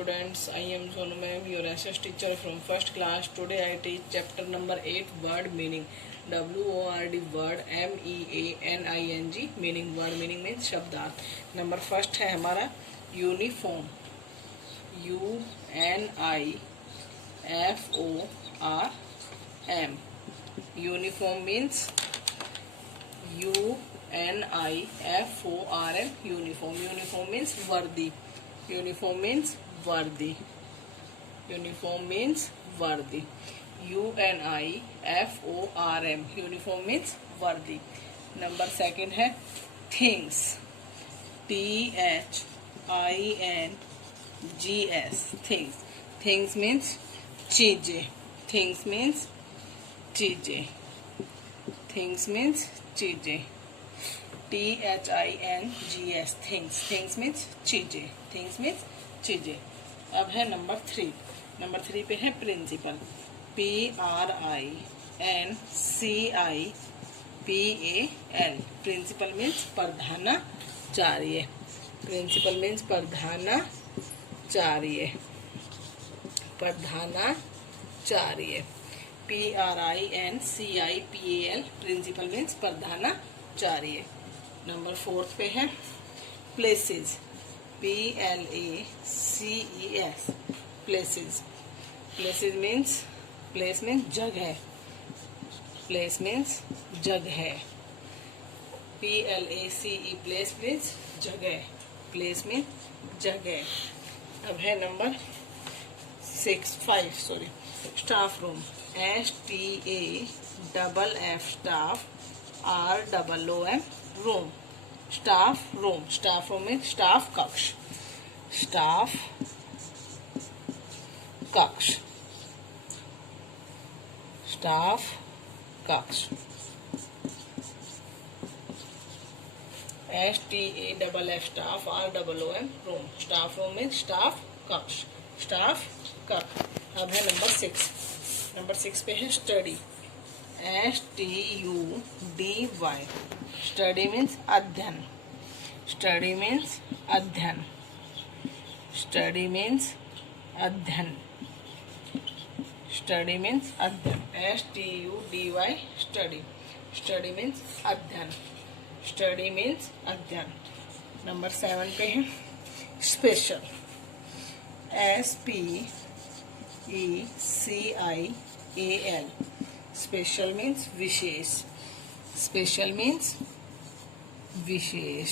students, I am Sonu ma'am, your SS teacher from first class. Today I teach chapter number 8 word meaning. WORD word MEANING meaning. Word meaning means शब्दार्थ. Number first है हमारा uniform. UNIFORM. Uniform means UNIFORM. Uniform. Uniform means वर्दी. Uniform means worthy. Uniform means worthy. UNIFORM. Uniform means worthy. Number second है things. THINGS. Things. Things means चीजें. Things means चीजें. Things means चीजें. THINGS. Things. Things means चीजें. Things means चीजें. अब है number 3. Number 3 पे है प्रिंसिपल. PRINCIPAL. प्रिंसिपल मीन्स प्रधानाचार्य. प्रिंसिपल मीन्स प्रधानाचार्य. प्रधानाचार्य. PRINCIPAL. प्रिंसिपल मीन्स प्रधानाचार्य. नंबर 4 पे है places. PLACES. Places. Places means place means जगह. प्लेस मीन्स जगह. PLACE. प्लेस मीन्स जगह. प्लेस मीन्स जगह. अब है number 5 staff room. STAFF staff. ROOM room. Staff room. Staff room में स्टाफ कक्ष. स्टाफ कक्ष. स्टाफ कक्ष. STAFF staff. ROOM room. Staff room में स्टाफ कक्ष. स्टाफ कक्ष. अब है नंबर 6. नंबर 6 पे है स्टडी. STUDY. स्टडी मीन्स अध्ययन. स्टडी मीन्स अध्ययन. स्टडी मीन्स अध्ययन. स्टडी मीन्स अध्ययन. STUDY. स्टडी. स्टडी मीन्स अध्ययन. स्टडी मीन्स अध्ययन. नंबर 7 पे है स्पेशल. SPECIAL. स्पेशल मीन्स विशेष. स्पेशल मीन्स विशेष.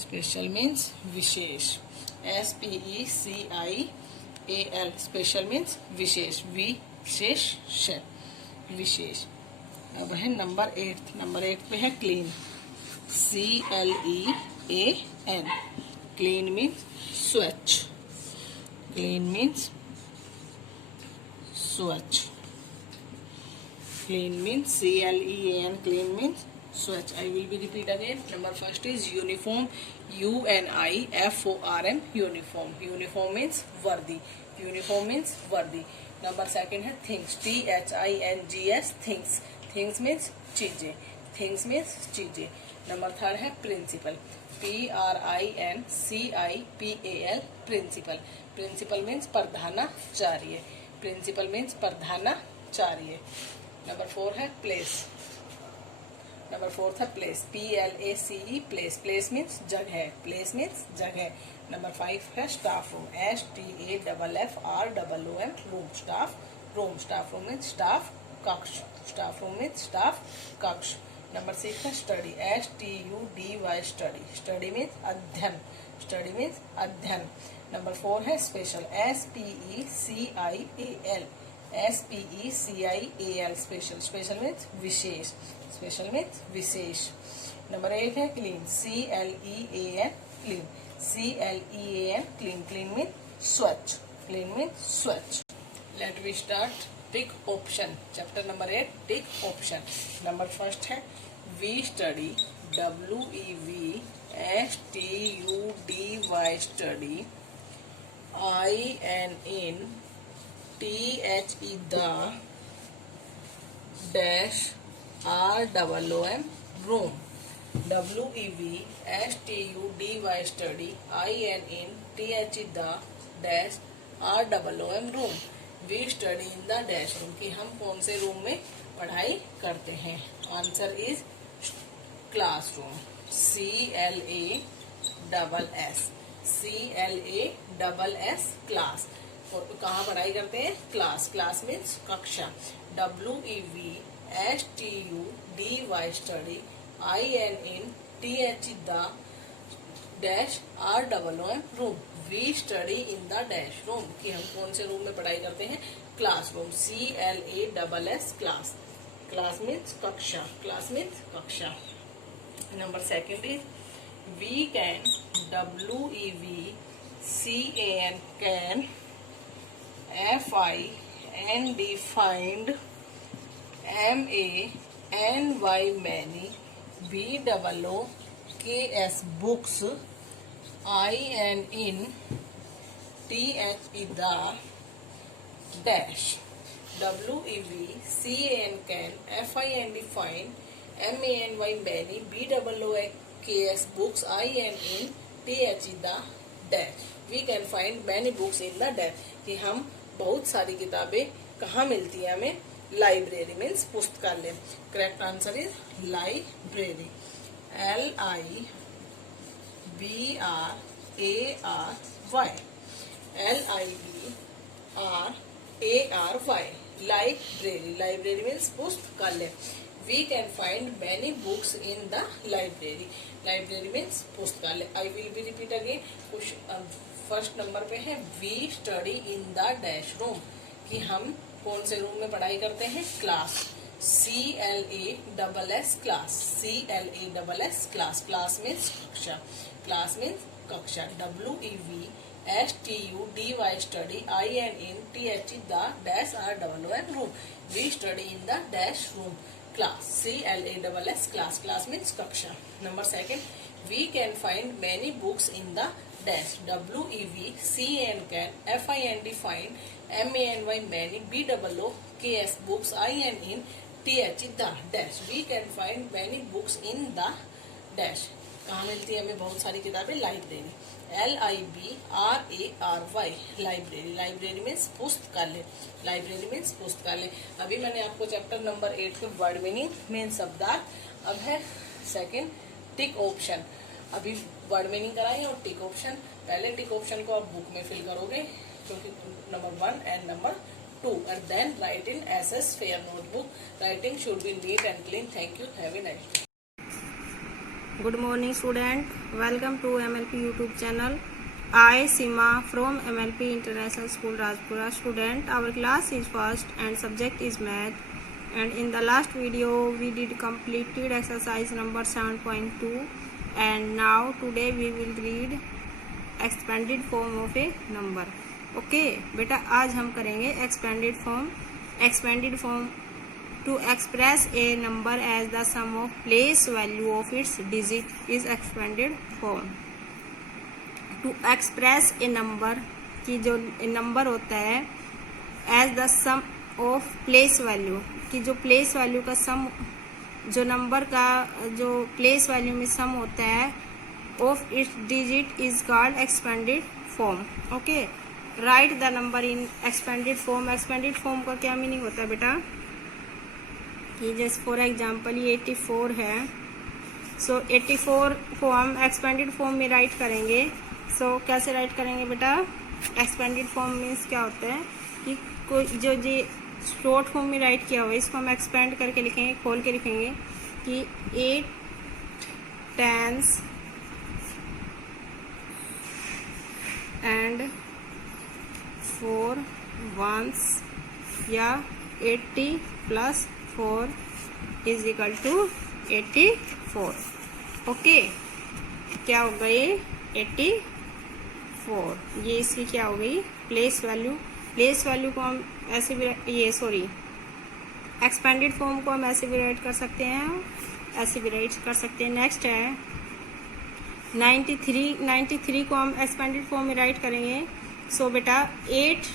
स्पेशल मीन्स विशेष. SPECIAL. स्पेशल मीन्स विशेष. विशेष. विशेष. अब है नंबर 8. नंबर 8 पे है क्लीन. CLEAN. क्लीन मीन्स स्वच्छ. क्लीन मीन्स स्वच्छ. Clean means CLEAN. Clean means swatch. I will be repeat again. Number first is uniform. UNIFORM. Uniform. Uniform means worthy. Uniform means worthy. Number second है things. THINGS. Things. Things means चीजें. Things means चीजें. Number third है principal. PRINCIPAL. Principal. Principal means प्रधानाचार्य. Principal means प्रधानाचार्य. Number 4 है place. Number 4 है place. PLACE. Place. Place means जगह. Place means जगह. नंबर 5 है staff room. STAFF ROOM room. Staff room. Staff room means staff कक्ष. Staff room means staff कक्ष. Number 6 है study. STUDY. Study. Study means अध्ययन. Study means अध्ययन. Number 4 है special. SPECIAL. SPECIAL. Special. Special means विशेष. Special means विशेष. Number 8 है clean. CLEAN. Clean. CLEAN. Clean. Clean means स्वच्छ. क्लीन मीन्स स्वच्छ. Let we start. Tick option. Chapter number 8 tick option. Number first है we study. WEVSTUDY. Study. INTHE. the dash ROOM room. WEVSTUDY study, INTH the dash ROOM room. We study in the dash room कि हम कौन से room में पढ़ाई करते हैं. Answer is classroom. CLASS class. और कहाँ पढ़ाई करते हैं? क्लास. क्लास मीन्स कक्षा. WEVSTUDY study, INTH the dash ROOM room. We study in the dash room कि हम कौन से रूम में पढ़ाई करते हैं? Classroom. CLASS class. Class means कक्षा. क्लास मीन्स कक्षा. Number second is we can, WEVCAN can, FIND find, MANY many, BOOKS books, INTH the dash. WEVCAN can, FIND find, MANY many, BOOKS books, INTH the dash. We can find many books in the dash. कि हम बहुत सारी किताबें कहाँ मिलती है हमें? Library means पुस्तकालय. Correct answer is library. LIBRARY. LIBRARY. Library. Library means पुस्तकालय. We can find many books in the library. Library means पुस्तकालय. I will be repeat again. First number पे है we study in the dash room कि हम कौन से room में पढ़ाई करते हैं? Class. CLASS class. CLASS class. Class means कक्षा. क्लास मीन्स कक्षा. WEVSTUDY study, INTH the dash ROOM room. We study in the dash room. Class. CLASS class. Class means कक्षा. Number second we can find many books in the dash. WEVCAN can, FIND find, MANY many, BOOKS books, INTH the dash. We can find many books in the dash. कहाँ मिलती है हमें बहुत सारी किताबें? Library. LIBRARY. Library. Library means पुस्तकालय. Library means पुस्तकालय. अभी मैंने आपको चैप्टर नंबर 8 के वर्ड मीनिंग मेन शब्दार्थ. अब है सेकंड टिक ऑप्शन. अभी वर्ड मीनिंग कराएंगे और टिक ऑप्शन. पहले टिक ऑप्शन को आप बुक में फिल करोगे क्योंकि number 1 and number 2 and then write in SS fair notebook. Writing should be neat and clean. Thank you. Have a nice day. Good morning student. Welcome to MLP YouTube channel. I Sima from MLP International School Rajpura. Student, our class is first and subject is math. And in the last video we did completed exercise number 7.2. And now today we will read expanded form of a number. Okay बेटा, आज हम करेंगे expanded form. Expanded form to express a number as the sum of place value of its digit is expanded form. To express a number कि जो number होता है as the sum of place value कि जो place value का sum, जो number का जो place value में sum होता है of its digit is called expanded form. Okay, write the number in expanded form. expanded form का क्या मीनिंग होता है बेटा? कि जैसे फॉर एग्जाम्पल ये 84 है. सो 84 को हम एक्सपेंडेड फॉर्म में राइट करेंगे. सो कैसे राइट करेंगे बेटा? एक्सपेंडेड फॉर्म मीन्स क्या होता है कि कोई जो जी शॉर्ट फॉर्म में राइट किया हुआ है इसको हम एक्सपेंड करके लिखेंगे, खोल के लिखेंगे कि 8 10s एंड 4 1s या 80 + 4 इज इक्वल टू 84. ओके, क्या हो गई? 84. ये इसकी क्या हो गई? Place value. प्लेस वैल्यू को हम ऐसे भी एक्सपेंडेड फॉर्म को हम ऐसे भी राइट कर सकते हैं, ऐसे भी राइट कर सकते हैं. नेक्स्ट है 93. 93 को हम एक्सपेंडेड फॉर्म में राइट करेंगे. सो बेटा 8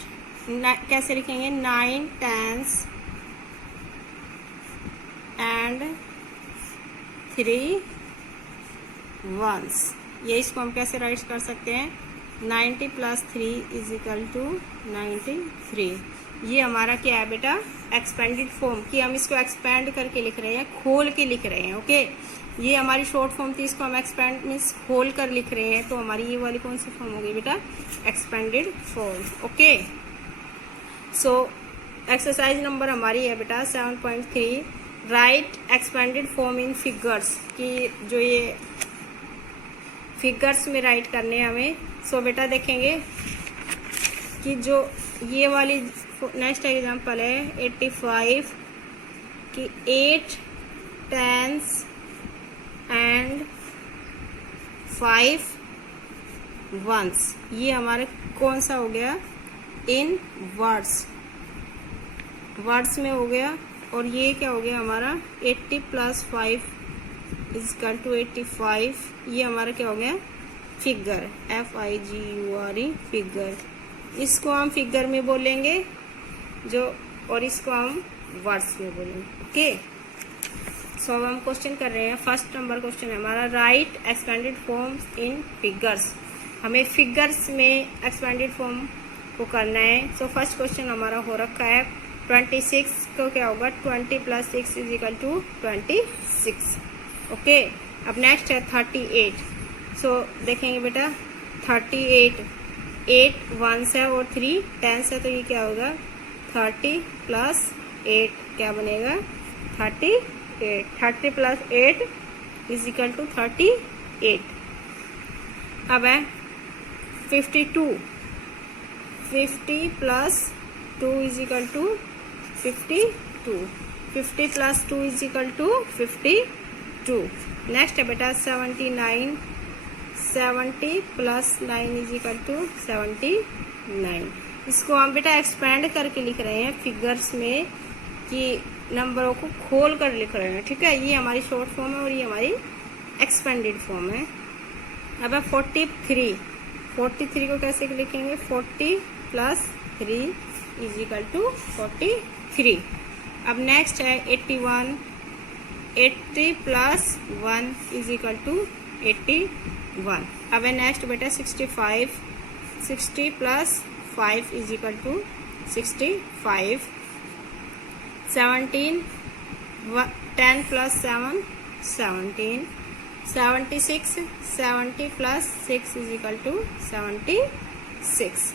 कैसे लिखेंगे? 9 10s and 3 वंस। ये इसको हम कैसे राइट कर सकते हैं, 90 + 3 = 93। ये हमारा क्या है बेटा, एक्सपेंडेड फॉर्म कि हम इसको एक्सपेंड करके लिख रहे हैं, खोल के लिख रहे हैं। ओके, ये हमारी शॉर्ट फॉर्म थी, इसको हम एक्सपेंड मीन्स खोल कर लिख रहे हैं, तो हमारी ये वाली कौन सी फॉर्म हो गई बेटा, expanded form. Okay, so exercise number हमारी है बेटा 7.3, right expanded form in figures, कि जो ये फिगर्स में राइट करने हैं हमें। सो बेटा देखेंगे कि जो ये वाली नेक्स्ट एग्जांपल है 85 कि 8 10s एंड 5 1s। ये हमारे कौन सा हो गया, इन वर्ड्स में हो गया। और ये क्या हो गया हमारा 80 + 5 = 85। ये हमारा क्या हो गया, फिगर, FIGURE फिगर। इसको हम फिगर में बोलेंगे जो, और इसको हम वर्ड्स में बोलेंगे। ओके, सो अब हम क्वेश्चन कर रहे हैं। फर्स्ट नंबर क्वेश्चन है हमारा, right expanded forms in figures. हमें फिगर्स में एक्सपेंडेड फॉर्म को करना है। सो फर्स्ट क्वेश्चन हमारा हो रखा है 26 को क्या होगा, 20 + 6 = 26। ओके, अब नेक्स्ट है 38। सो देखेंगे बेटा 38, 8 1s है और 3 10s है, तो ये क्या होगा 30 + 8 क्या बनेगा 38। 30 + 8 = 38। अब है 52, 50 + 2 = 52। 50 + 2 = 52। नेक्स्ट है बेटा 79, 70 + 9 = 79। इसको हम बेटा एक्सपेंड करके लिख रहे हैं फिगर्स में, कि नंबरों को खोल कर लिख रहे हैं। ठीक है, ये हमारी शॉर्ट फॉर्म है और ये हमारी एक्सपेंडेड फॉर्म है। अब है 43, 43 को कैसे लिखेंगे, 40 + 3 = 43। अब नेक्स्ट है 81, 80 + 1 = 81। अब है नेक्स्ट बेटा 65, 60 + 5 = 65। 17, 10 + 7 17। 76, 70 + 6 = 76।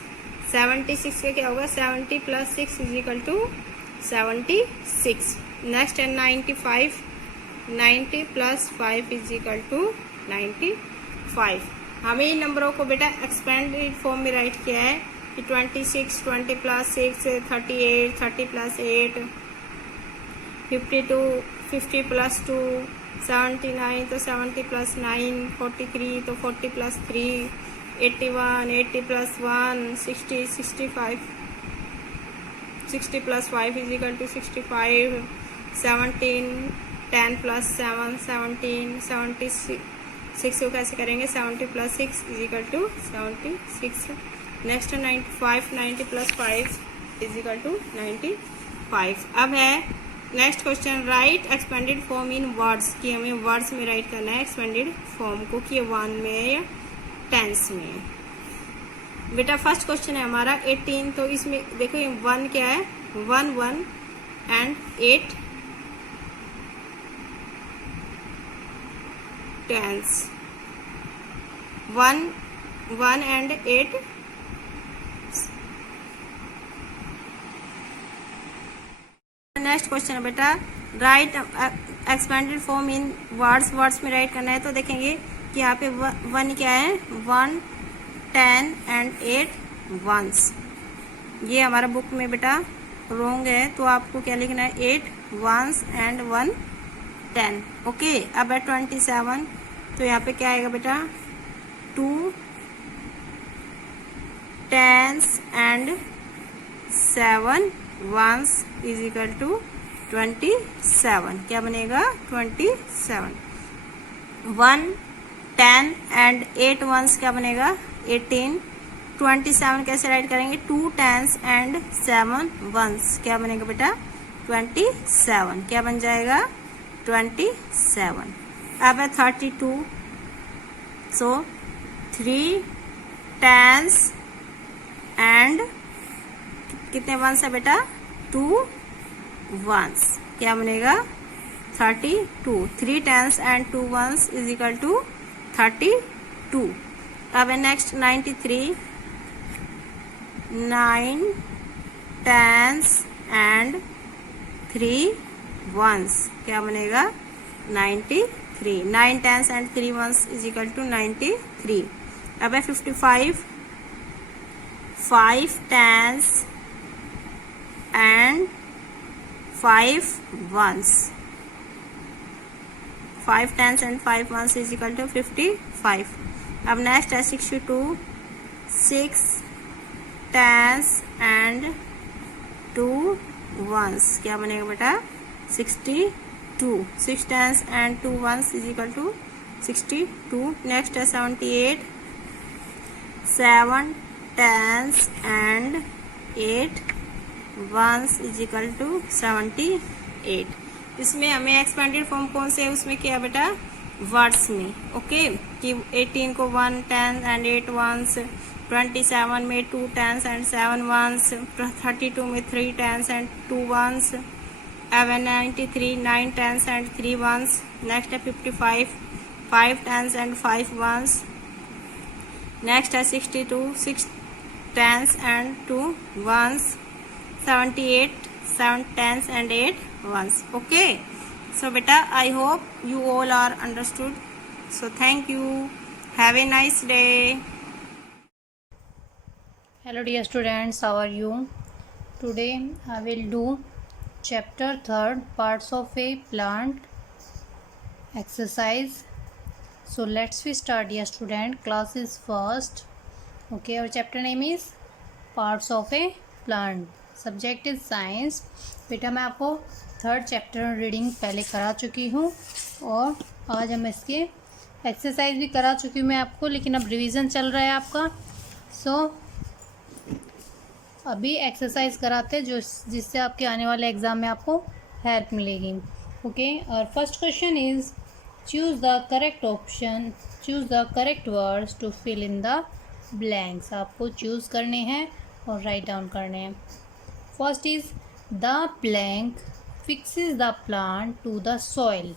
76 का क्या होगा, 70 + 6 = 76। नेक्स्ट है 95, 90 + 5 = 95। हमें इन नंबरों को बेटा एक्सपेंडेड फॉर्म में राइट किया है कि 26, 20 + 6 38, 30 + 8 52, 50 + 2 79, तो 70 + 9 43, तो 40 + 3 81, 80 + 1 60, 65, 60 + 5 = 65। 17, 10 + 7 17, 76 को कैसे करेंगे, 70 + 6 = 76। नेक्स्ट 95, 90 + 5 = 95। अब है next question, right expanded form in words, कि हमें वर्ड्स में राइट करना है एक्सपेंडेड फॉर्म को, कि 1 में है या टेंस में है। बेटा फर्स्ट क्वेश्चन है हमारा 18, तो इसमें देखो 1 क्या है, 1 1 and 8 10s, 1 1 and 8 next question है बेटा, right expanded form in words में राइट करना है। तो देखेंगे कि यहाँ पे 1 क्या है, 1 10 एंड 8 1s। ये हमारा बुक में बेटा रॉन्ग है, तो आपको क्या लिखना है, 8 1s एंड 1 10। ओके, अब है 27, तो यहाँ पे क्या आएगा बेटा, 2 10s एंड 7 1s = 27। क्या बनेगा, 27। 1 10 एंड 8 1s क्या बनेगा, 18। 27 कैसे राइट करेंगे, 2 10s एंड 7 1s क्या बनेगा बेटा, 27। क्या बन जाएगा, 27। अब है 32, सो 3 10s एंड कितने वंस है बेटा? 2 वंस। क्या बनेगा? 32। 3 10s and 2 ones is equal to 32। अब है नेक्स्ट 93। 9 10s and 3 once. क्या बनेगा? 93। 9 10s and 3 ones is equal to 93। अब है 55। 5 10s and 5 ones. 5 10s and 5 ones is equal to 55। अब नेक्स्ट है 62। 6 10s एंड 2 वंस। क्या बनेगा बेटा? 62। 6 10s and 2 ones is equal to 62। Next है 78। 7 10s and 8 ones is equal to 78। इसमें हमें एक्सपेंडेड फॉर्म कौन से है उसमें क्या बेटा? वर्ड्स में। ओके कि 18 को 1 10 एंड 8 वंस, 27 में 2 10s एंड 7 वंस, 32 में 3 10s and 2 ones, 93 9 10s and 3 ones. Next है 55 5 10s एंड 5 वंस। नेक्स्ट है 62 6 10s and 2 once. 78 7 10s and 8 ones. Okay, so beta, I hope you all are understood. So thank you, have a nice day. Hello dear students, how are you? Today I will do chapter 3rd, parts of a plant exercise. So let's we start dear student. Class is first. Okay, our chapter name is parts of a plant. Subject is science. बेटा मैं आपको 3rd chapter reading पहले करा चुकी हूँ और आज हम इसके एक्सरसाइज भी करा चुकी हूँ मैं आपको, लेकिन अब रिवीजन चल रहा है आपका। सो अभी एक्सरसाइज कराते हैं जो जिससे आपके आने वाले एग्ज़ाम में आपको हेल्प मिलेगी। ओके, और first question is choose the correct option, choose the correct words to fill in the blanks. आपको चूज़ करने हैं और राइट डाउन करने हैं। First is the blank fixes the plant to the soil.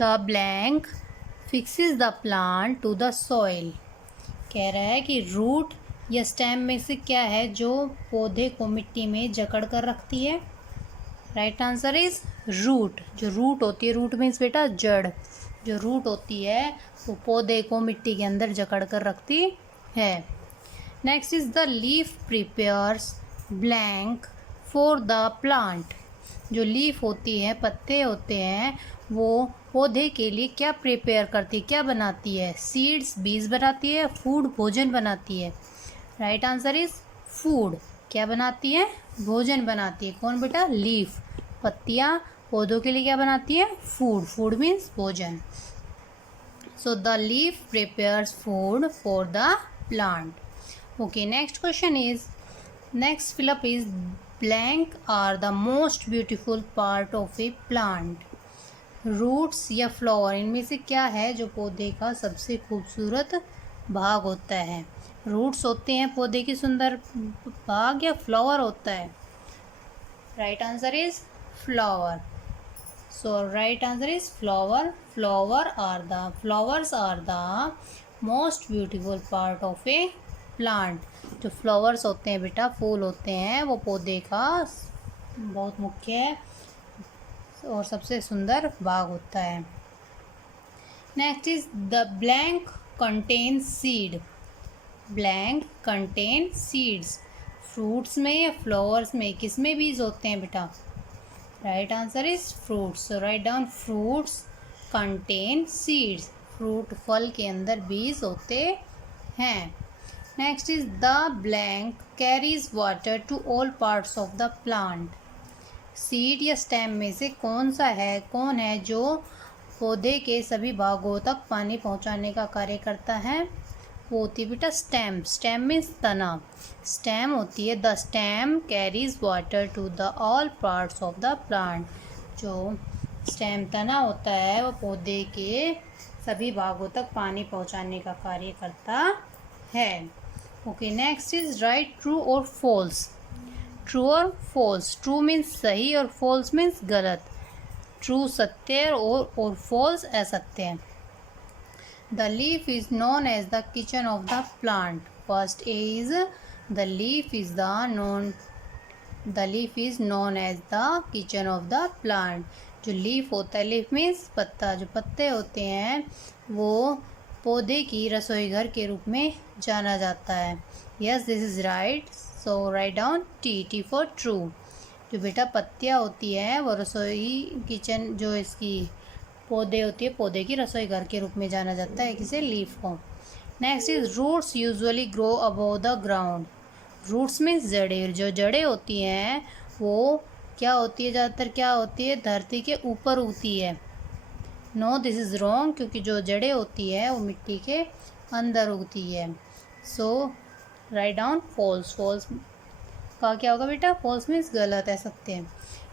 The blank fixes the plant to the soil. कह रहा है कि रूट या स्टेम में से क्या है जो पौधे को मिट्टी में जकड़ कर रखती है? Right answer is root. जो रूट होती है, रूट मीन्स बेटा जड़, जो रूट होती है वो पौधे को मिट्टी के अंदर जकड़ कर रखती है। Next is the leaf prepares blank for the plant. जो लीफ होती है, पत्ते होते हैं, वो पौधे के लिए क्या प्रिपेयर करती है, क्या बनाती है? सीड्स, बीज बनाती है, फूड, भोजन बनाती है। Right answer is food. क्या बनाती है? भोजन बनाती है। कौन बेटा? लीफ। पत्तियाँ पौधों के लिए क्या बनाती है? फूड। फूड मीन्स भोजन। So the leaf prepares food for the plant. Okay, next question is, next fill up is blank are the most beautiful part of a plant. Roots या flower, इनमें से क्या है जो पौधे का सबसे खूबसूरत भाग होता है? रूट्स होते हैं पौधे की सुंदर भाग या फ्लावर होता है? Right answer is flower. So right answer is flower. Flowers are the most beautiful part of a plant. जो फ्लावर्स होते हैं बेटा, फूल होते हैं, वो पौधे का बहुत मुख्य है और सबसे सुंदर भाग होता है। Next is the blank contain seed. Blank contain seeds. Fruits में या फ्लावर्स में किस में बीज होते हैं बेटा? Right answer is fruits. So write down fruits contain seeds. Fruit, फल के अंदर बीज होते हैं। Next is the blank carries water to all parts of the plant. Seed या स्टेम में से कौन है जो पौधे के सभी भागों तक पानी पहुंचाने का कार्य करता है? वो होती है बेटा स्टेम। स्टेम मीन्स तना। स्टेम होती है the stem carries water to the all parts of the plant. जो स्टेम तना होता है वो पौधे के सभी भागों तक पानी पहुंचाने का कार्य करता है। Okay, next is right true और फॉल्स। ट्रू और फॉल्स, ट्रू मीन्स सही और फॉल्स मीन्स गलत। ट्रू सत्य और फॉल्स असत्य। The leaf is known as the kitchen of the plant. First is the leaf is known as the kitchen of the plant. जो leaf होता है, लीफ मीन्स पत्ता, जो पत्ते होते हैं वो पौधे की रसोई घर के रूप में जाना जाता है। Yes, this is right, so write down T for true. जो बेटा पत्तियाँ होती है वो रसोई किचन, जो इसकी पौधे होती है पौधे की रसोई घर के रूप में जाना जाता है किसे, लीफ को। Next is roots usually grow above the ground. Roots means जड़ें। जो जड़ें होती हैं वो क्या होती है, ज़्यादातर क्या होती है, धरती के ऊपर उगती है। नो, दिस इज़ रॉन्ग, क्योंकि जो जड़ें होती है वो मिट्टी के अंदर उगती है। So write down false. False का क्या होगा बेटा, फॉल्स मीन्स गलत है, सत्य।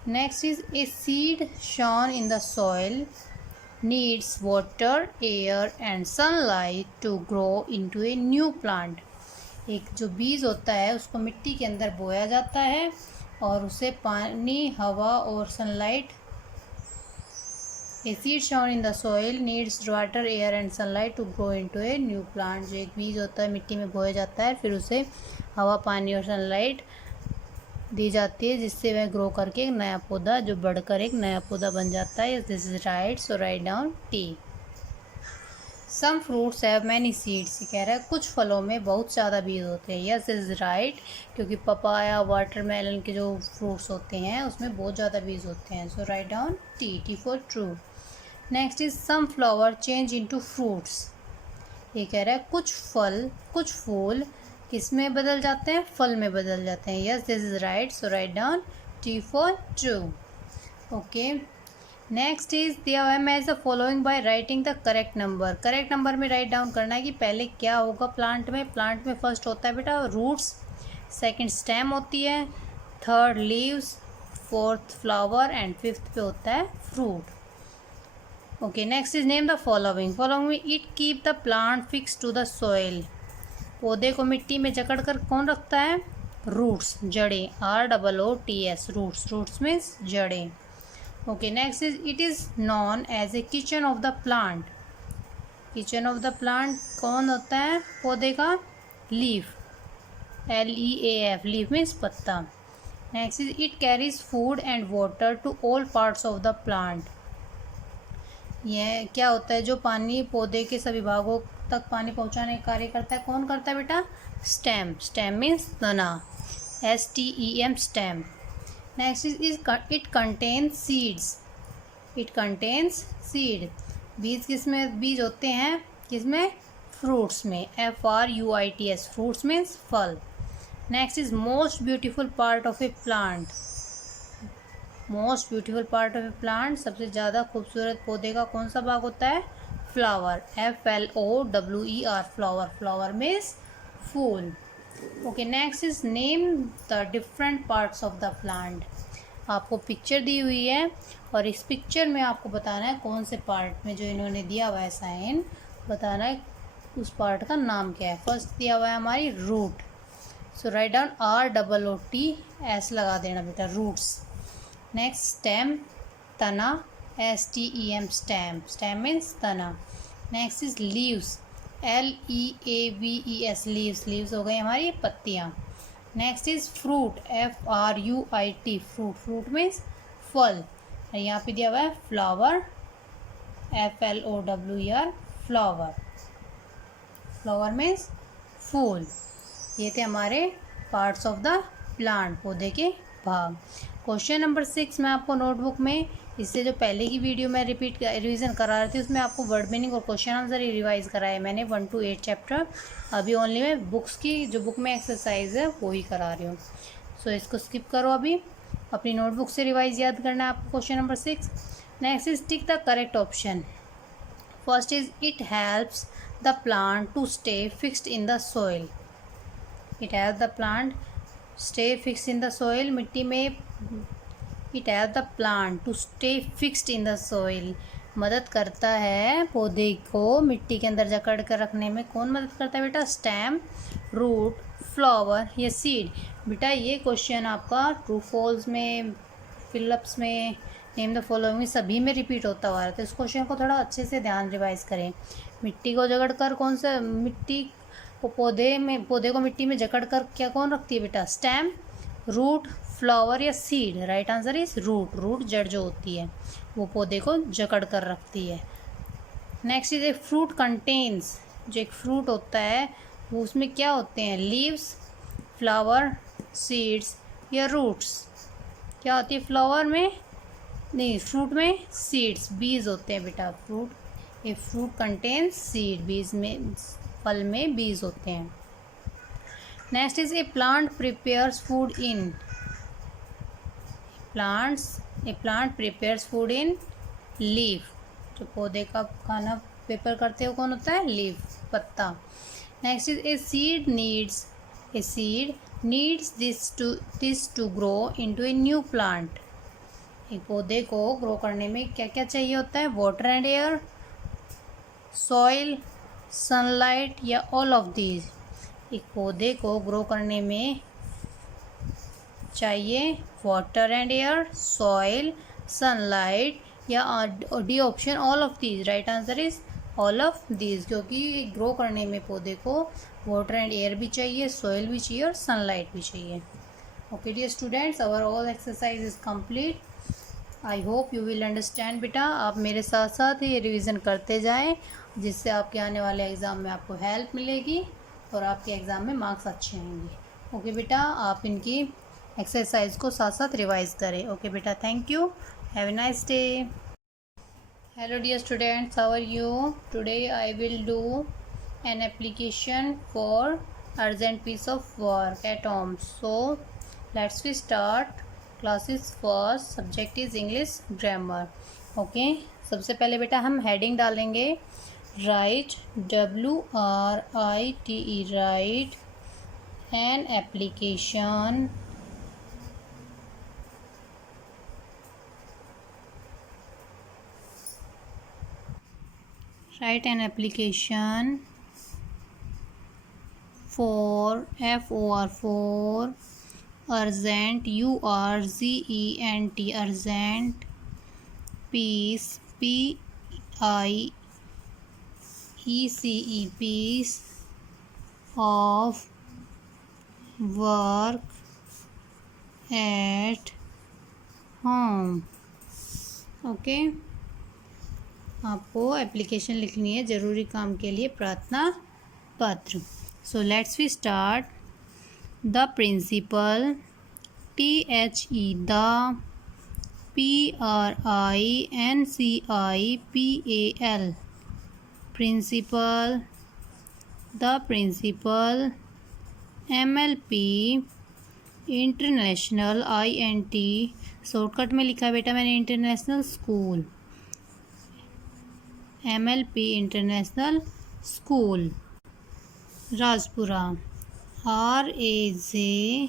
Next is a seed sown in the soil needs water, air and sunlight to grow into a new plant. एक जो बीज होता है उसको मिट्टी के अंदर बोया जाता है और उसे पानी, हवा और sunlight. A seed sown in the soil needs water, air and sunlight to grow into a new plant. जो एक बीज होता है मिट्टी में बोया जाता है, फिर उसे हवा, पानी और सनलाइट दी जाती है जिससे वह ग्रो करके एक नया पौधा, जो बढ़कर एक नया पौधा बन जाता है। This is right, so write down T. Some fruits have many seeds. कह रहा है कुछ फलों में बहुत ज़्यादा बीज होते हैं। यस, इज राइट, क्योंकि पपाया, वाटरमेलन के जो फ्रूट्स होते हैं उसमें बहुत ज़्यादा बीज होते हैं। So write down T for true. Next is some flower change into fruits. ये कह रहा है कुछ फूल किस में बदल जाते हैं, फल में बदल जाते हैं। Yes, this is right, so write down T for true. Okay, next is दिया match the following by writing the correct number. Correct number में राइट डाउन करना है कि पहले क्या होगा प्लांट में। प्लांट में फर्स्ट होता है बेटा रूट्स, सेकंड स्टेम होती है, third leaves, fourth flower and fifth पे होता है fruit. Okay, next is name the following. Following में it keep the plant fix to the soil. पौधे को मिट्टी में जकड़ कर कौन रखता है, रूट्स, जड़ें, ROOTS, रूट्स। रूट्स मीन्स जड़ें। Okay, next is it is known as a kitchen of the plant. Kitchen of the plant कौन होता है पौधे का, लीफ, LEAF, लीफ मीन्स पत्ता। Next is it carries food and water to all parts of the plant. यह क्या होता है, जो पानी पौधे के सभी भागों तक पानी पहुंचाने का कार्य करता है, कौन करता है बेटा, स्टेम। स्टेम मीन्स तना, STEM, stem. Next is it contains seeds. It contains seed. बीज किस में बीज होते हैं, किसमें, फ्रूट्स में, FRUITS, फ्रूट्स मीन्स फल। Next is most beautiful part of a plant. Most beautiful part of a plant, सबसे ज़्यादा खूबसूरत पौधे का कौन सा भाग होता है, flower, FLOWER, flower. Flower means फूल। Okay, next is name the different parts of the plant. आपको पिक्चर दी हुई है और इस पिक्चर में आपको बताना है कौन से पार्ट में, जो इन्होंने दिया हुआ है साइन, बताना है उस पार्ट का नाम क्या है। फर्स्ट दिया हुआ है हमारी root, so write down ROOTS लगा देना बेटा, रूट्स। नेक्स्ट स्टेम, तना, STEM, स्टेम। स्टेम मीन्स तना। Next is leaves, LEAVES, leaves. Leaves हो गई हमारी पत्तियाँ। Next is fruit, FRUIT, fruit. Fruit means फल। यहाँ पे दिया हुआ है flower, FLOWER, flower. Flower means फूल। ये थे हमारे पार्ट्स ऑफ द प्लांट, पौधे के भाग। क्वेश्चन नंबर 6 मैं आपको नोटबुक में, इससे जो पहले की वीडियो में रिवीजन करा रही थी उसमें आपको वर्ड मीनिंग और क्वेश्चन आंसर ही रिवाइज कराया मैंने 1 to 8 चैप्टर। अभी ओनली मैं बुक्स की जो बुक में एक्सरसाइज है वो ही करा रही हूँ। सो इसको स्किप करो, अभी अपनी नोटबुक से रिवाइज याद करना है आपको question number 6। Next is tick the correct option. First is it helps the plant to stay fixed in the soil. It help the plant stay fix in the soil, मिट्टी में it help the plant to stay fixed in the soil. मदद करता है पौधे को मिट्टी के अंदर जकड़ कर रखने में। कौन मदद करता है बेटा? स्टेम, रूट, फ्लावर या सीड। बेटा ये क्वेश्चन आपका ट्रू फॉल्स में, फिलअप्स में, नेम द फॉलोइंग में सभी में रिपीट होता हुआ है। तो इस क्वेश्चन को थोड़ा अच्छे से ध्यान रिवाइज करें। मिट्टी को जकड़ कर कौन सा मिट्टी को पौधे को मिट्टी में जकड़ कर क्या कौन रखती है बेटा? स्टेम, रूट, फ्लावर या seed. Right answer is root. Root जड़ जो होती है वो पौधे को जकड़ कर रखती है। Next is a fruit contains. जो एक फ्रूट होता है वो उसमें क्या होते हैं? लीव्स, फ्लावर, सीड्स या रूट्स। क्या होती है फ्लावर में? नहीं, फ्रूट में सीड्स, बीज होते हैं बेटा। Fruit, a fruit contains seed, बीज में, फल में बीज होते हैं। Next is A plant prepares food in. A plant prepares food in leaf. जो पौधे का खाना प्रिपेयर करते हो कौन होता है? लीफ, पत्ता। Next is a seed needs this to grow into a new plant. एक पौधे को ग्रो करने में क्या क्या चाहिए होता है? Water and air, soil, sunlight या ऑल ऑफ दीज। एक पौधे को ग्रो करने में चाहिए water and air, soil, sunlight या D option all of these. Right answer is all of these, क्योंकि ग्रो करने में पौधे को वाटर एंड एयर भी चाहिए, सॉइल भी चाहिए और सनलाइट भी चाहिए। Okay dear students, our all exercise is complete. I hope you will understand बेटा। आप मेरे साथ साथ ही रिवीजन करते जाएं, जिससे आपके आने वाले एग्ज़ाम में आपको हेल्प मिलेगी और आपके एग्ज़ाम में मार्क्स अच्छे आएंगे। ओके बेटा, आप इनकी एक्सरसाइज को साथ साथ रिवाइज करें। ओके बेटा, thank you, have a nice day. Hello dear students, how are you? Today I will do an application for urgent piece of work at home. So let's we start. Classes first, subject is English grammar. Okay, सबसे पहले बेटा हम heading डालेंगे write, WRITE, write an application for FOR urgent, URGENT, urgent, piece, PIECE, piece of work at home। Okay, आपको application लिखनी है ज़रूरी काम के लिए, प्रार्थना पत्र। So let's we start. The principal, THE, the, PRINCIPAL, principal, the principal, MLP, international, INT, shortcut में लिखा है बेटा मैंने international school, MLP international school. Rajpura, RAJPURA,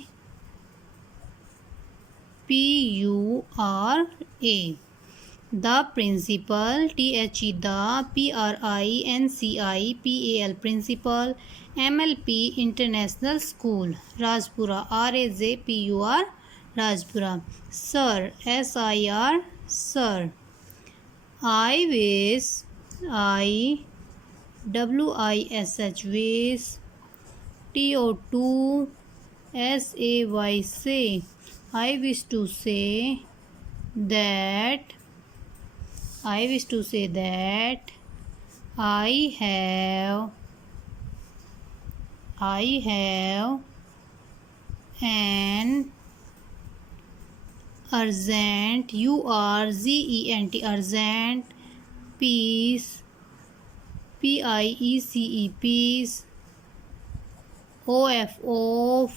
the principal, THE, the, PRINCIPAL, principal, MLP international school, Rajpura, RAJPUR, Rajpura. Sir, SIR, sir. IWISH, IWISH, wish, TO2, SAY, say। I wish to say that, I wish to say that I have an urgent, URGENT, urgent, piece, PIECE, piece, OF, WORK,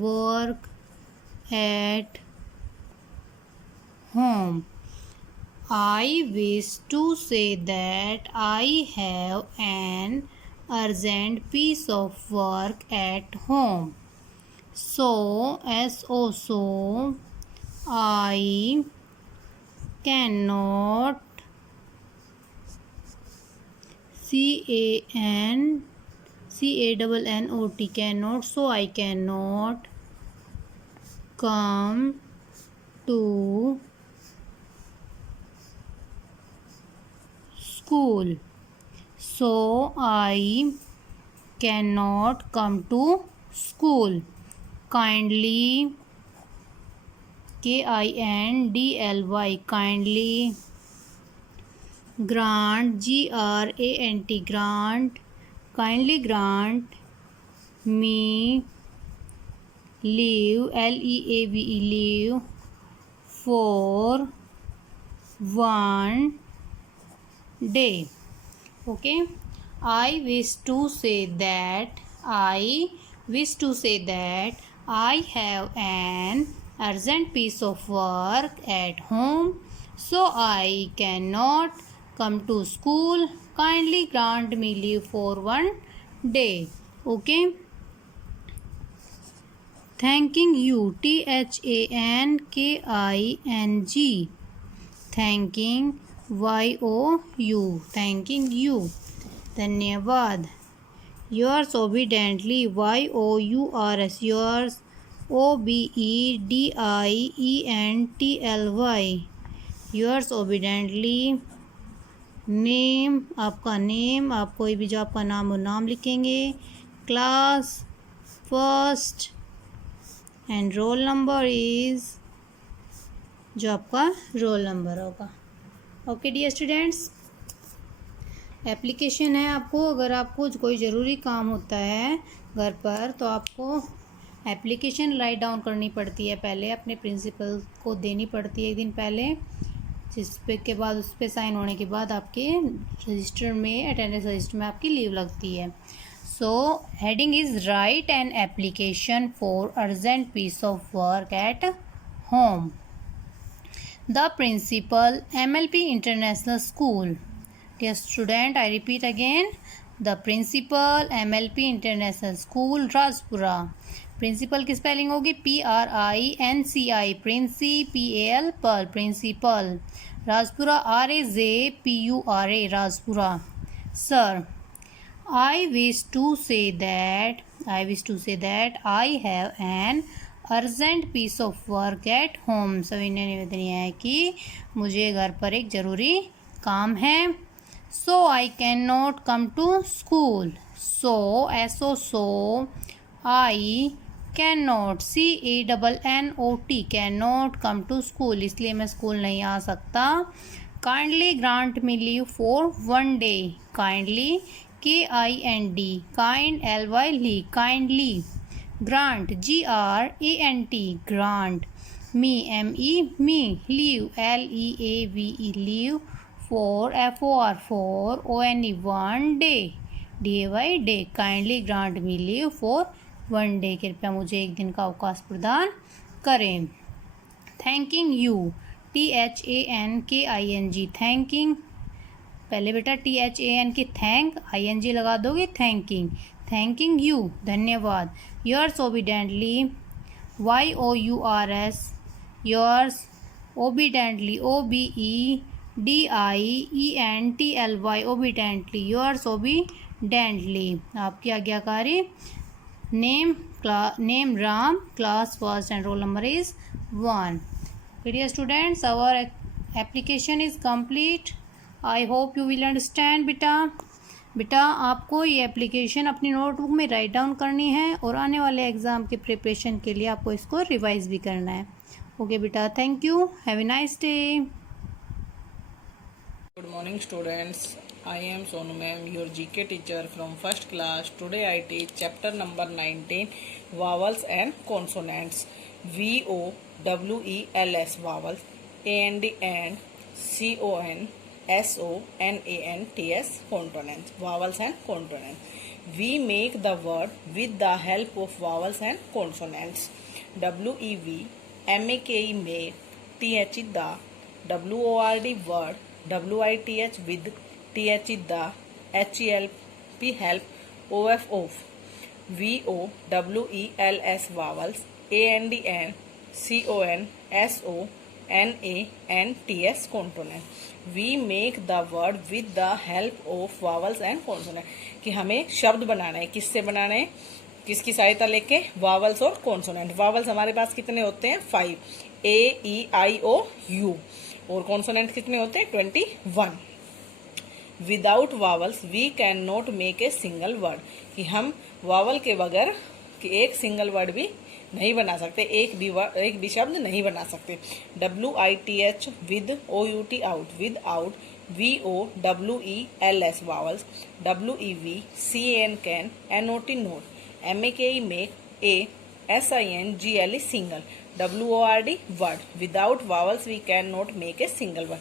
work, at home। I wish to say that I have an urgent piece of work at home। So, so, so, I cannot, CANNOT, cannot, so I cannot come to school. So I cannot come to school. Kindly, KINDLY, kindly. Grant, GRANT, grant, kindly grant me leave, LEAVE, leave for 1 day. Okay, I wish to say that I have an urgent piece of work at home, so I cannot come to school. Kindly grant me leave for 1 day. Okay, thanking you, THANKING, thanking, YOU, thanking you. धन्यवाद. Yours obediently, YOURS, yours, OBEDIENTLY, yours obediently. Name, आपका name, आप कोई भी जो आपका नाम हो नाम लिखेंगे. Class first and roll number is, जो आपका रोल नंबर होगा. ओके डियर स्टूडेंट्स, एप्लीकेशन है आपको. अगर आपको कोई ज़रूरी काम होता है घर पर तो आपको एप्लीकेशन राइट डाउन करनी पड़ती है, पहले अपने प्रिंसिपल को देनी पड़ती है 1 दिन पहले, जिस पे के बाद उस पर साइन होने के बाद आपके रजिस्टर में, अटेंडेंस रजिस्टर में आपकी लीव लगती है. So heading is write an application for urgent piece of work at home. The principal MLP international school. Dear student, I repeat again. The principal MLP International School, Rajpura. Principal की spelling होगी PRINCI, princi, PAL, pal, principal. Rajpura, RAJPURA, Rajpura. Sir, I wish to say that I have an urgent piece of work at home. सविनय निवेदन यह है कि मुझे घर पर एक ज़रूरी काम है. So I cannot come to school. So, so, I cannot, CANNOT, cannot come to school, इसलिए मैं स्कूल नहीं आ सकता. Kindly grant me leave for 1 day. Kindly, KIND, kind, LY, kindly. Grant, GRANT, grant. Me, me. Leave, LEAVE, leave. For, FOR, ONE, 1 day. DAY, day. Kindly grant me leave for 1 day. कृपया मुझे 1 दिन का अवकाश प्रदान करें. Thanking you, THANKING, thanking. पहले बेटा THAN की थैंक, ING लगा दोगे, थैंकिंग. थैंकिंग यू, धन्यवाद. Yours obediently, YOURS, yours obediently, OBEDIENTLY, obediently. Yours obediently, आपकी आज्ञाकारी. Name Ram, class first and roll number is 1. Dear students, our application is complete. I hope you will understand. बेटा आपको ये application अपनी notebook में write down करनी है और आने वाले एग्ज़ाम के प्रिपरेशन के लिए आपको इसको रिवाइज भी करना है. ओके बेटा, thank you, have a nice day. Good morning students, I am Sonu ma'am, your GK teacher from first class. Today I teach chapter number 19, vowels and consonants. VOWELS, vowels. AND, CONSONANTS, consonants. Vowels and consonants. We make the word with the help of vowels and consonants. WEV, MAKE, made. TH, the. WORD, word. WITH, with. TH, the. HELP, help. OF, off. VOWELS vowels, ANDN, CON, SO, NANTS consonant. We make the word with the help of vowels and consonant. कि हमें शब्द बनाना है, किससे बनाना है, किसकी सहायता लेके, vowels और कॉन्सोनेंट। वावल्स हमारे पास कितने होते हैं 5, AEIOU, और कॉन्सोनेंट कितने होते हैं 21। Without vowels we can not make a single word, कि हम वावल के बगैर कि एक सिंगल वर्ड भी नहीं बना सकते, एक भी शब्द नहीं बना सकते। WITH with OUT out, without VOWELS vowels, WEV CAN can, NOT not, MAKE make, SINGLE single, WORD word. Without vowels we can not make a single word.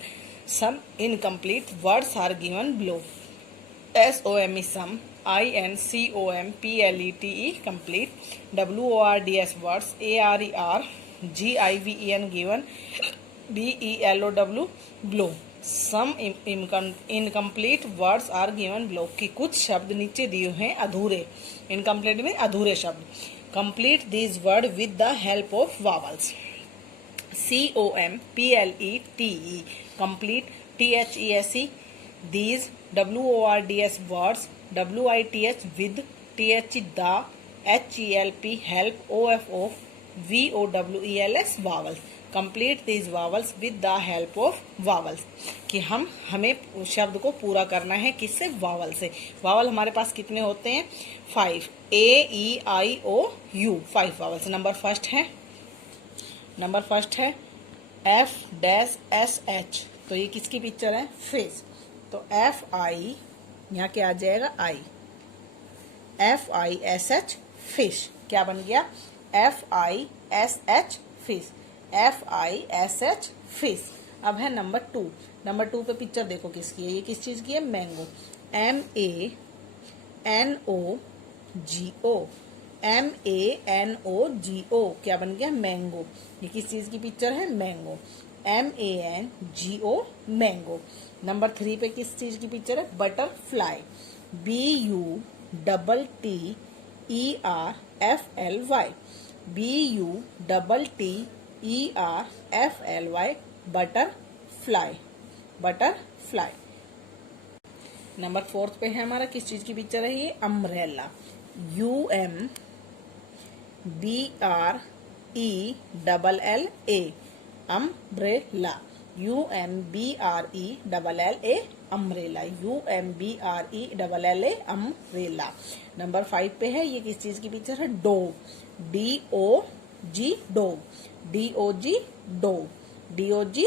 Some incomplete words are given below. SOME some, INCOMPLETE complete, WORDS words, ARER GIVEN given, BELOW below. Some incomplete words are given below, कि कुछ शब्द नीचे दिए हैं अधूरे। Incomplete में अधूरे शब्द। Complete these words with the help of vowels. COMPLETE complete, THESE these, WORDS words, WITH with, THE the, HELP help, OFO VOWELS vowels. Complete these vowels with the help of vowels, कि हमें उस शब्द को पूरा करना है किससे, vowel से। वावल हमारे पास कितने होते हैं 5, AEIOU 5 वावल्स। नंबर फर्स्ट है F'SH, तो ये किसकी पिक्चर है, फिश। तो FI यहाँ क्या आ जाएगा I, FISH फिश, क्या बन गया FISH फिश, FISH फिश। अब है नंबर 2 पे पिक्चर देखो किसकी है, ये किस चीज की है, मैंगो, MANOGO, क्या बन गया, मैंगो। ये किस चीज की पिक्चर है, मैंगो, MANGO मैंगो। नंबर 3 पे किस चीज की पिक्चर है, butterfly, BUTTERFLY, BUTTERFLY butterfly. Number 4 पे है हमारा, किस चीज की पिक्चर है ये, umbrella, UMBRELLA umbrella, UMBRELLA umbrella, UMBRELLA umbrella. Number 5 पे है, ये किस चीज की पिक्चर है, dog, DOG dog, DOG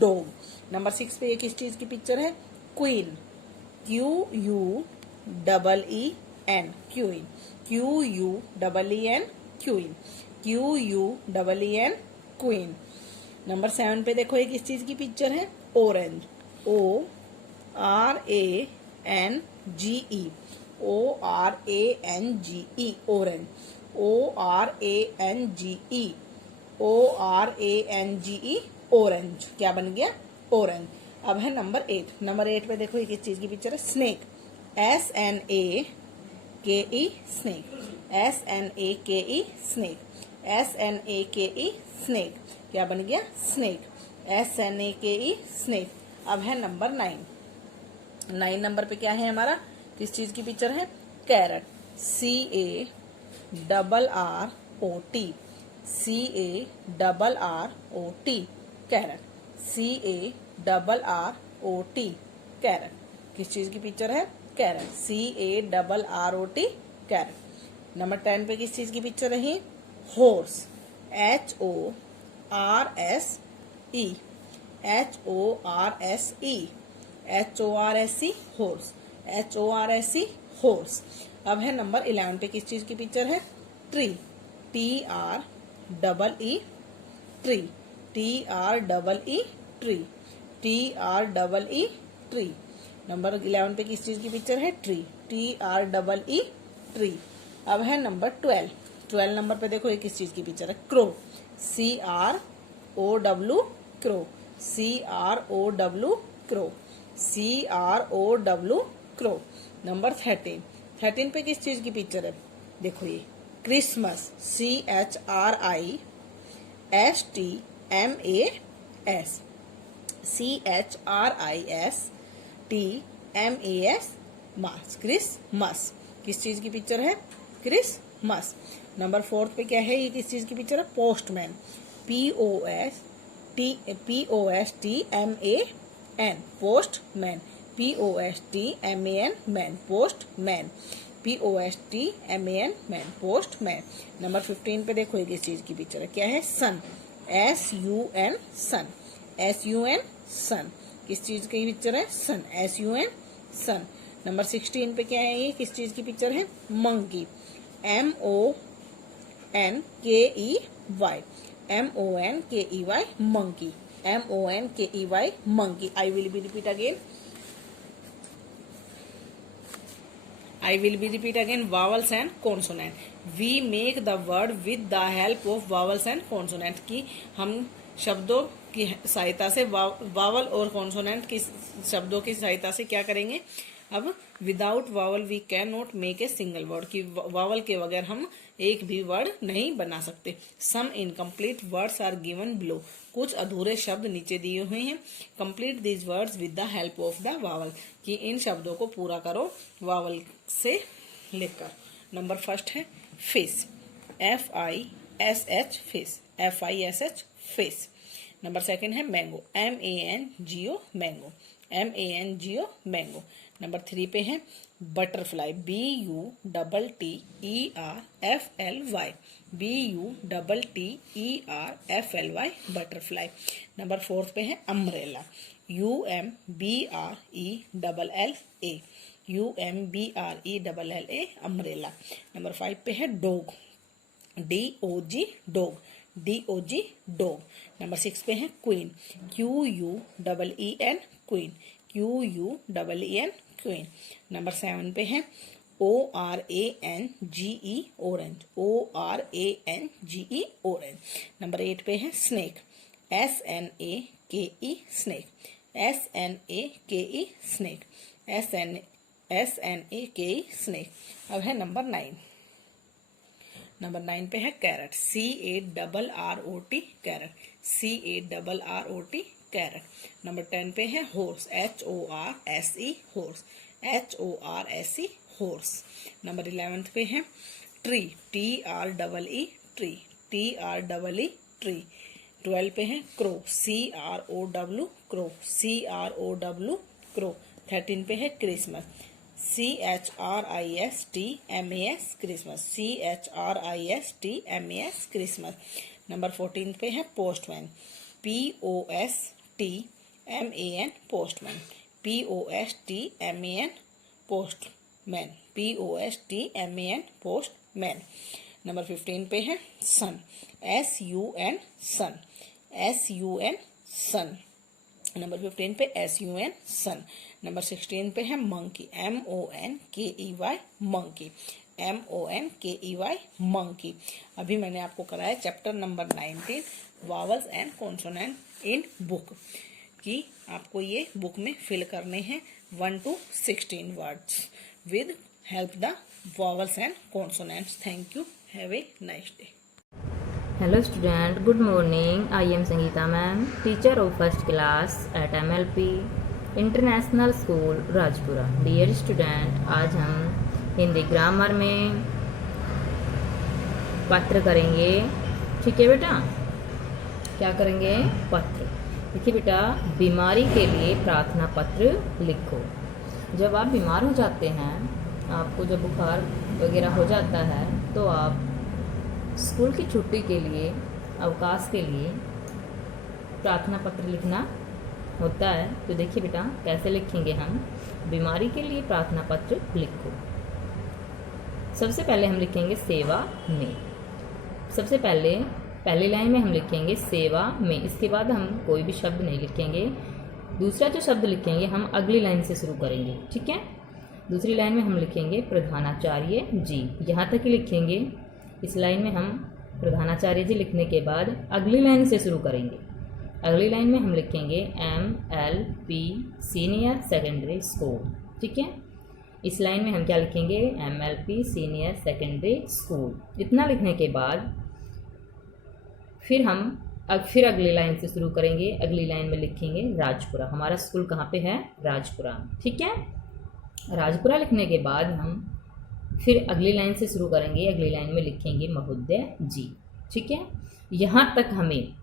dog. Number 6 पे ये किस चीज की पिक्चर है, queen, QUEEN queen, QUEEN queen. Number 7 पे देखो ये किस चीज की पिक्चर है, orange, ORANGE orange, ORANGE orange, क्या बन गया, ऑरेंज। अब है नंबर 8 पे देखो ये किस चीज की पिक्चर है, snake, SNAKE snake, SNAKE snake, क्या बन गया, स्नेक, SNAKE स्नेक। अब है नंबर 9 नंबर पे क्या है हमारा, किस चीज की पिक्चर है, कैरट, CARROT कैरट, कैरट। किस चीज की पिक्चर है, कैरट, CARROT कैरट। नंबर 10 पे किस चीज की पिक्चर रही, हॉर्स, HORSE हॉर्स। अब है नंबर 11 पे किस चीज की पिक्चर है, ट्री, TREE ट्री। नंबर 11 पे किस चीज की पिक्चर है, ट्री, TREE ट्री। अब है नंबर 12 नंबर पे देखो ये किस चीज की पिक्चर है, क्रो, CROW क्रो। नंबर 13 पे किस चीज की पिक्चर है, देखो ये क्रिसमस, CHRISTMAS, CHRISTMAS, मास, क्रिसमस। किस चीज की पिक्चर है? क्रिसमस। नंबर 4 पे क्या है? ये किस चीज की पिक्चर है? Postman, POSTMAN, postman, POSTMAN, man, postman, POSTMAN, man, postman. Number 15 पे देखो ये किस चीज की पिक्चर है? क्या है? सन, SUN, सन, SUN, सन। किस चीज की पिक्चर है? सन, SUN, सन। नंबर 16 पे क्या है? ये किस चीज की पिक्चर है? Monkey, MONKEY, MONKEY, monkey, MONKEY, monkey. I will be repeat again. Vowels and consonant. We make the word with the help of vowels and consonant. कि हम शब्दों की सहायता से वावल और कॉन्सोनेंट की शब्दों की सहायता से क्या करेंगे? अब without vowel we can not make a single word, कि वावल के बगैर हम एक भी वर्ड नहीं बना सकते। Some incomplete words are given below, कुछ अधूरे शब्द नीचे दिए हुए हैं। Complete these words with the help of the vowel, कि इन शब्दों को पूरा करो वावल से लिखकर। नंबर फर्स्ट है fish, FISH, fish, FISH, fish. Number second है mango, MANGO, mango, MANGO, mango. Number 3 पे है butterfly, BUTTERFLY, BUTTERFLY, butterfly. Number 4 पे है umbrella, UMBRELLA, UMBRELLA, umbrella. Number 5 पे है dog, DOG, dog, DOG, dog. Number 6 पे है queen, QUEEN, queen, QUEEN, queen. Number 7 पे है ORANGE, orange, ORANGE, orange. Number 8 पे है snake, SNAKE, snake, SNAKE, snake, SNAKE, snake. अब है नंबर 9। नंबर 9 पे है carrot, CARROT, carrot, CARROT, carrot. Number 10 पे है horse, HORSE, horse, HORSE, horse. Number 11 पे है tree, TREE, tree, TREE, tree. 12 पे है crow, CROW, crow, CROW, crow. 13 पे है Christmas, CHRISTMAS, Christmas, CHRISTMAS, Christmas. Number 14 पे है postman, POSTMAN, postman, POSTMAN, postman, POSTMAN, postman. Number 15 पे है सन, SUN, सन, SUN, सन। नंबर 15 पे SUN, सन। नंबर 16 पे है monkey, MONKEY, monkey, MONKEY, monkey. अभी मैंने आपको कराया chapter number 19 vowels and consonant in book, कि आपको ये बुक में फिल करने हैं 1 to 16 words with help the vowels and consonants. Thank you, have a nice day. Hello student, good morning. I am Sangeeta ma'am, teacher of first class at MLP International School Rajpura. Dear student, आज हम Hindi grammar में पत्र करेंगे। ठीक है बेटा, क्या करेंगे? पत्र। देखिए बेटा, बीमारी के लिए प्रार्थना पत्र लिखो। जब आप बीमार हो जाते हैं, आपको जब बुखार वगैरह हो जाता है, तो आप स्कूल की छुट्टी के लिए, अवकाश के लिए प्रार्थना पत्र लिखना होता है। तो देखिए बेटा, कैसे लिखेंगे हम? बीमारी के लिए प्रार्थना पत्र लिखो। सबसे पहले हम लिखेंगे सेवा में। सबसे पहली लाइन में हम लिखेंगे सेवा में, इसके बाद हम कोई भी शब्द नहीं लिखेंगे। दूसरा जो शब्द लिखेंगे हम अगली लाइन से शुरू करेंगे, ठीक है? दूसरी लाइन में हम लिखेंगे प्रधानाचार्य जी, यहाँ तक ही लिखेंगे। इस लाइन में हम प्रधानाचार्य जी लिखने के बाद अगली लाइन से शुरू करेंगे। अगली लाइन में हम लिखेंगे MLP सीनियर सेकेंडरी स्कूल, ठीक है? इस लाइन में हम क्या लिखेंगे, MLP सीनियर सेकेंडरी स्कूल। इतना लिखने के बाद फिर अगली लाइन से शुरू करेंगे। अगली लाइन में लिखेंगे राजपुरा। हमारा स्कूल कहाँ पे है, राजपुरा। ठीक है, राजपुरा लिखने के बाद हम फिर अगली लाइन से शुरू करेंगे। अगली लाइन में लिखेंगे महोदय जी। ठीक है, यहाँ तक हमें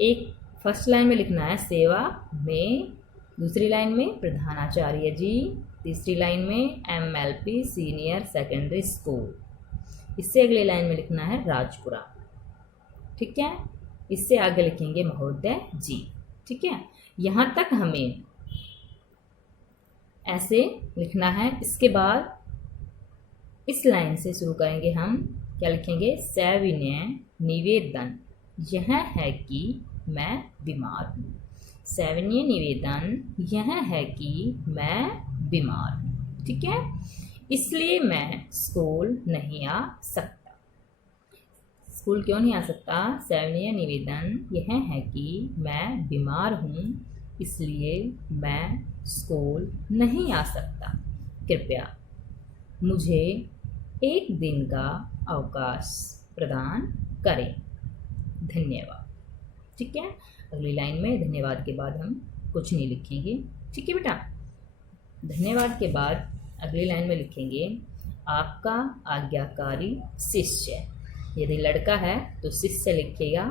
एक फर्स्ट लाइन में लिखना है सेवा में, दूसरी लाइन में प्रधानाचार्य जी, तीसरी लाइन में MLP सीनियर सेकेंडरी स्कूल। इससे अगली लाइन में लिखना है राजपुरा। ठीक है, इससे आगे लिखेंगे महोदय जी। ठीक है, यहाँ तक हमें ऐसे लिखना है। इसके बाद इस लाइन से शुरू करेंगे। हम क्या लिखेंगे, सविनय निवेदन यह है कि मैं बीमार हूँ। सविनय निवेदन यह है कि मैं बीमार हूँ। ठीक है, इसलिए मैं स्कूल नहीं आ सकता। स्कूल क्यों नहीं आ सकता, सविनय निवेदन यह है कि मैं बीमार हूँ, इसलिए मैं स्कूल नहीं आ सकता। कृपया मुझे एक दिन का अवकाश प्रदान करें। धन्यवाद। ठीक है, अगली लाइन में धन्यवाद के बाद हम कुछ नहीं लिखेंगे। ठीक है बेटा, धन्यवाद के बाद अगली लाइन में लिखेंगे आपका आज्ञाकारी शिष्य। यदि लड़का है तो शिष्य लिखेगा,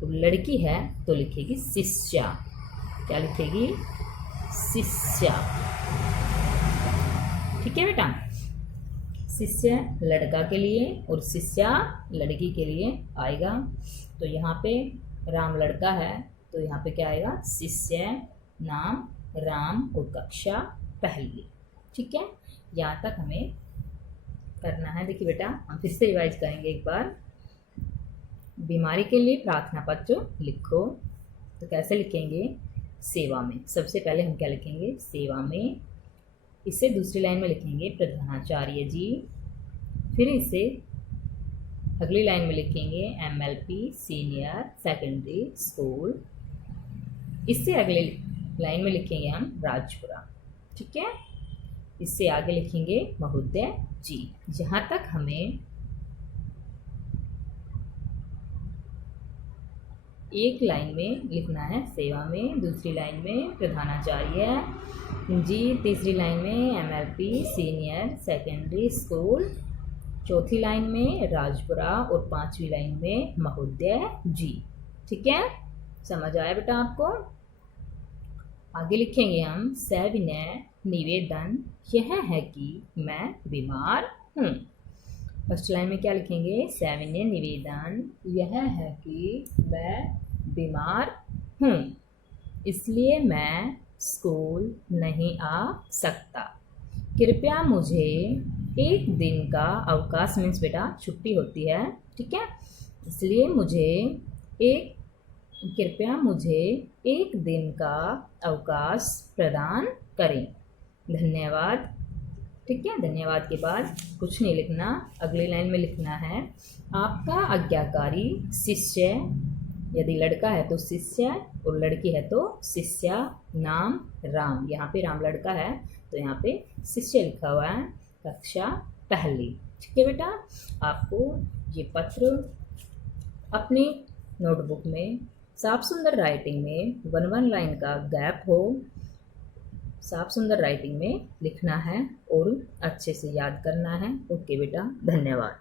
तो लड़की है तो लिखेगी शिष्या। क्या लिखेगी, शिष्या। ठीक है बेटा, शिष्य लड़का के लिए और शिष्या लड़की के लिए आएगा। तो यहाँ पे राम लड़का है तो यहाँ पे क्या आएगा, शिष्य, नाम राम और कक्षा पहली। ठीक है, यहाँ तक हमें करना है। देखिए बेटा, हम फिर से रिवाइज करेंगे एक बार। बीमारी के लिए प्रार्थना पत्र लिखो। तो कैसे लिखेंगे, सेवा में। सबसे पहले हम क्या लिखेंगे, सेवा में। इससे दूसरी लाइन में लिखेंगे प्रधानाचार्य जी। फिर इसे अगली लाइन में लिखेंगे MLP सीनियर सेकेंडरी स्कूल। इससे अगले लाइन में लिखेंगे हम राजपुरा। ठीक है, इससे आगे लिखेंगे महोदय जी। जहाँ तक हमें एक लाइन में लिखना है सेवा में, दूसरी लाइन में प्रधानाचार्य जी, तीसरी लाइन में MLP सीनियर सेकेंडरी स्कूल, चौथी लाइन में राजपुरा और पांचवी लाइन में महोदय जी। ठीक है, समझ आया बेटा आपको। आगे लिखेंगे हम सविनय निवेदन यह है कि मैं बीमार हूँ। फर्स्ट लाइन में क्या लिखेंगे, सविनय निवेदन यह है कि मैं बीमार हूँ, इसलिए मैं स्कूल नहीं आ सकता। कृपया मुझे एक दिन का अवकाश, मीन्स बेटा छुट्टी होती है। ठीक है, इसलिए कृपया मुझे एक दिन का अवकाश प्रदान करें। धन्यवाद। ठीक है, धन्यवाद के बाद कुछ नहीं लिखना। अगली लाइन में लिखना है आपका आज्ञाकारी शिष्य। यदि लड़का है तो शिष्य और लड़की है तो शिष्या, नाम राम। यहाँ पे राम लड़का है तो यहाँ पे शिष्य लिखा हुआ है, कक्षा पहली। ठीक है बेटा, आपको ये पत्र अपनी नोटबुक में साफ सुंदर राइटिंग में 1 लाइन का गैप हो, साफ सुंदर राइटिंग में लिखना है और अच्छे से याद करना है। ओके बेटा, धन्यवाद।